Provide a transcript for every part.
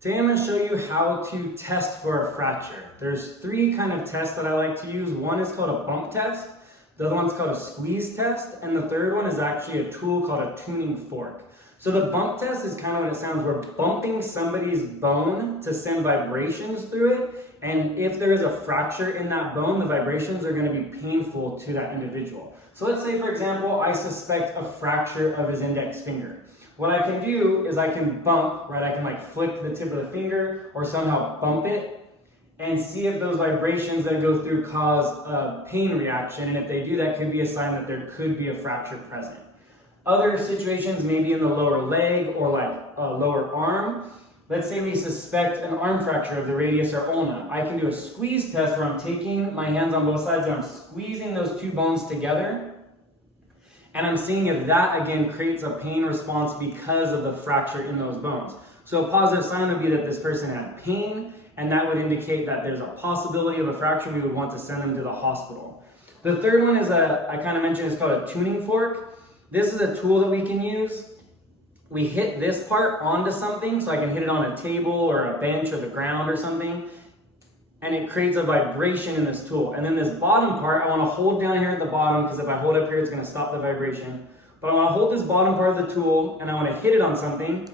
Today I'm going to show you how to test for a fracture. There's three kind of tests that I like to use. One is called a bump test, the other one's called a squeeze test, and the third one is actually a tool called a tuning fork. So the bump test is kind of what it sounds. We're bumping somebody's bone to send vibrations through it, and if there is a fracture in that bone, the vibrations are going to be painful to that individual. So let's say, for example, I suspect a fracture of his index finger. What I can do is I can bump, right? I can like flick the tip of the finger or somehow bump it and see if those vibrations that go through cause a pain reaction. And if they do, that could be a sign that there could be a fracture present. Other situations, maybe in the lower leg or like a lower arm. Let's say we suspect an arm fracture of the radius or ulna. I can do a squeeze test where I'm taking my hands on both sides and I'm squeezing those two bones together. And I'm seeing if that, again, creates a pain response because of the fracture in those bones. So a positive sign would be that this person had pain, and that would indicate that there's a possibility of a fracture. We would want to send them to the hospital. The third one is I kind of mentioned, it's called a tuning fork. This is a tool that we can use. We hit this part onto something, so I can hit it on a table or a bench or the ground or something, and it creates a vibration in this tool. And then this bottom part, I want to hold down here at the bottom, because if I hold up here, it's going to stop the vibration. But I want to hold this bottom part of the tool, and I want to hit it on something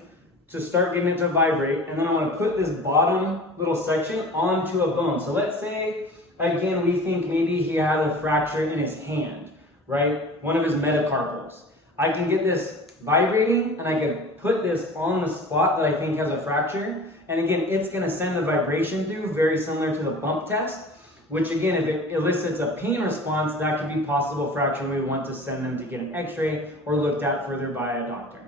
to start getting it to vibrate. And then I want to put this bottom little section onto a bone. So let's say, again, we think maybe he had a fracture in his hand, right? One of his metacarpals. I can get this vibrating, and I can put this on the spot that I think has a fracture. And again, it's going to send the vibration through, very similar to the bump test, which again, if it elicits a pain response, that could be possible fracture. We want to send them to get an x-ray or looked at further by a doctor.